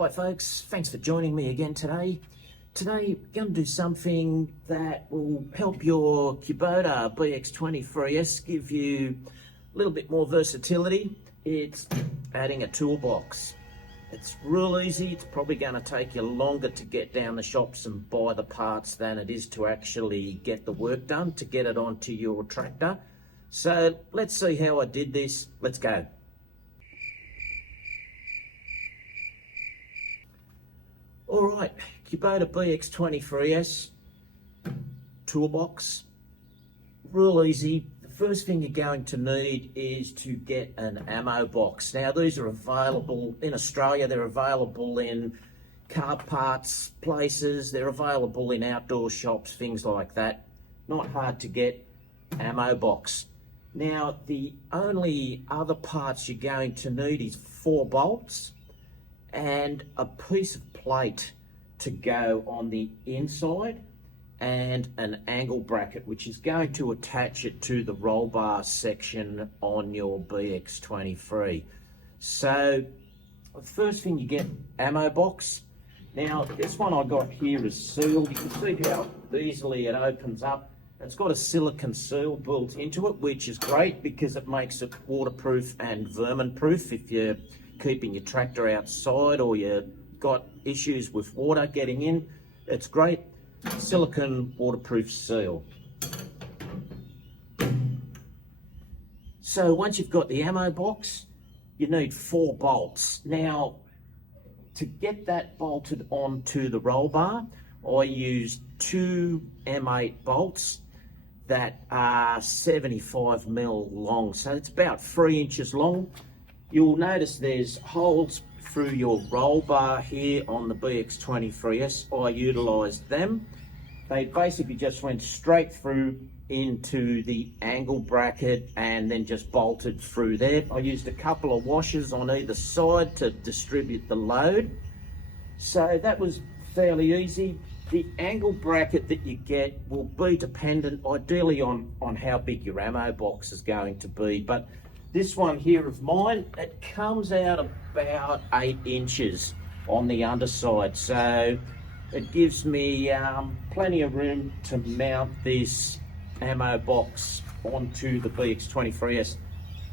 Hi folks, thanks for joining me again today. Today we're going to do something that will help your Kubota BX23S give you a little bit more versatility. It's adding a toolbox. It's real easy. It's probably going to take you longer to get down the shops and buy the parts than it is to actually get the work done, to get it onto your tractor. So let's see how I did this. Let's go. Alright, Kubota BX23S toolbox, real easy. The first thing you're going to need is to get an ammo box. Now these are available in Australia, they're available in car parts places, they're available in outdoor shops, things like that. Not hard to get, ammo box. Now the only other parts you're going to need is 4 bolts and a piece of plate to go on the inside and an angle bracket which is going to attach it to the roll bar section on your BX23. So first thing you get, ammo box. Now this one I got here is sealed. You can see how easily it opens up. It's got a silicone seal built into it, which is great because it makes it waterproof and vermin proof if you're keeping your tractor outside or you've got issues with water getting in. It's great. Silicone waterproof seal. So once you've got the ammo box, you need 4 bolts. Now to get that bolted onto the roll bar, I used 2 M8 bolts that are 75mm long, so it's about 3 inches long. You'll notice there's holes through your roll bar here on the BX23S. I utilised them. They basically just went straight through into the angle bracket and then just bolted through there. I used a couple of washers on either side to distribute the load. So that was fairly easy. The angle bracket that you get will be dependent ideally on how big your ammo box is going to be, but this one here of mine, it comes out about 8 inches on the underside, so it gives me plenty of room to mount this ammo box onto the BX23S.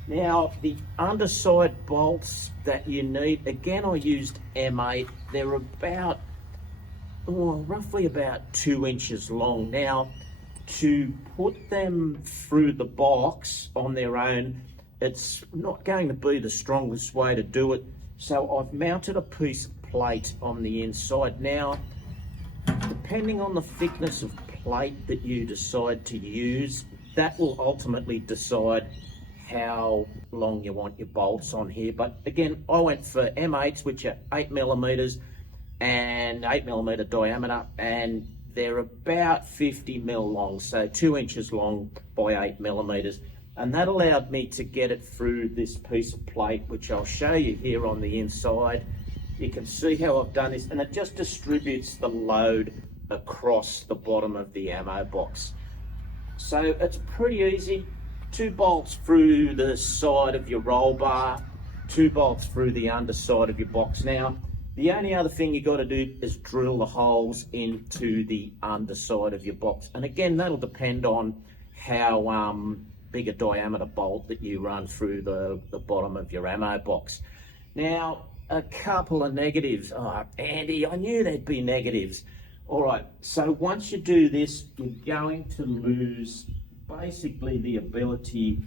Now the underside bolts that you need, again I used M8, they're about roughly about 2 inches long. Now to put them through the box on their own, it's not going to be the strongest way to do it, so I've mounted a piece of plate on the inside. Now depending on the thickness of plate that you decide to use, that will ultimately decide how long you want your bolts on here. But again, I went for M8s, which are 8mm and 8mm diameter, and they're about 50mm long, so 2 inches long by 8mm. And that allowed me to get it through this piece of plate, which I'll show you here on the inside. You can see how I've done this, and it just distributes the load across the bottom of the ammo box. So it's pretty easy. 2 bolts through the side of your roll bar, 2 bolts through the underside of your box. Now, the only other thing you got to do is drill the holes into the underside of your box. And again, that'll depend on how big a diameter bolt that you run through the bottom of your ammo box. Now, a couple of negatives. Oh, Andy, I knew there'd be negatives. All right, so once you do this, you're going to lose basically the ability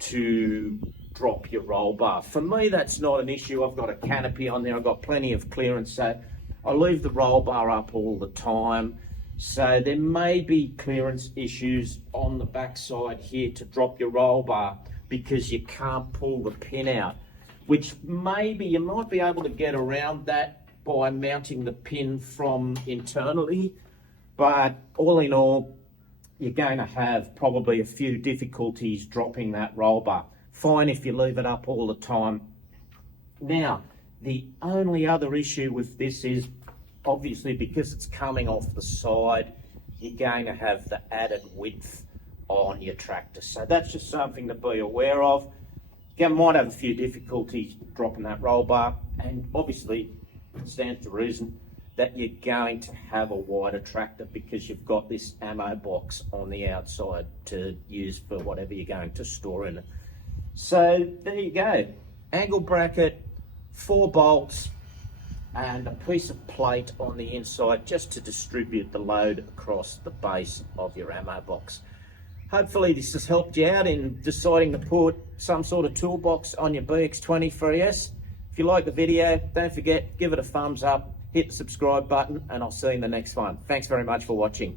to drop your roll bar. For me, that's not an issue. I've got a canopy on there. I've got plenty of clearance, so I leave the roll bar up all the time. So there may be clearance issues on the backside here to drop your roll bar because you can't pull the pin out, which maybe you might be able to get around that by mounting the pin from internally. But all in all, you're going to have probably a few difficulties dropping that roll bar. Fine if you leave it up all the time. Now, the only other issue with this is obviously because it's coming off the side, you're going to have the added width on your tractor. So that's just something to be aware of. You might have a few difficulties dropping that roll bar, and obviously stands to reason that you're going to have a wider tractor because you've got this ammo box on the outside to use for whatever you're going to store in it. So there you go, angle bracket, 4 bolts, and a piece of plate on the inside just to distribute the load across the base of your ammo box. Hopefully this has helped you out in deciding to put some sort of toolbox on your BX20 3S. If you like the video, don't forget, give it a thumbs up, hit the subscribe button, and I'll see you in the next one. Thanks very much for watching.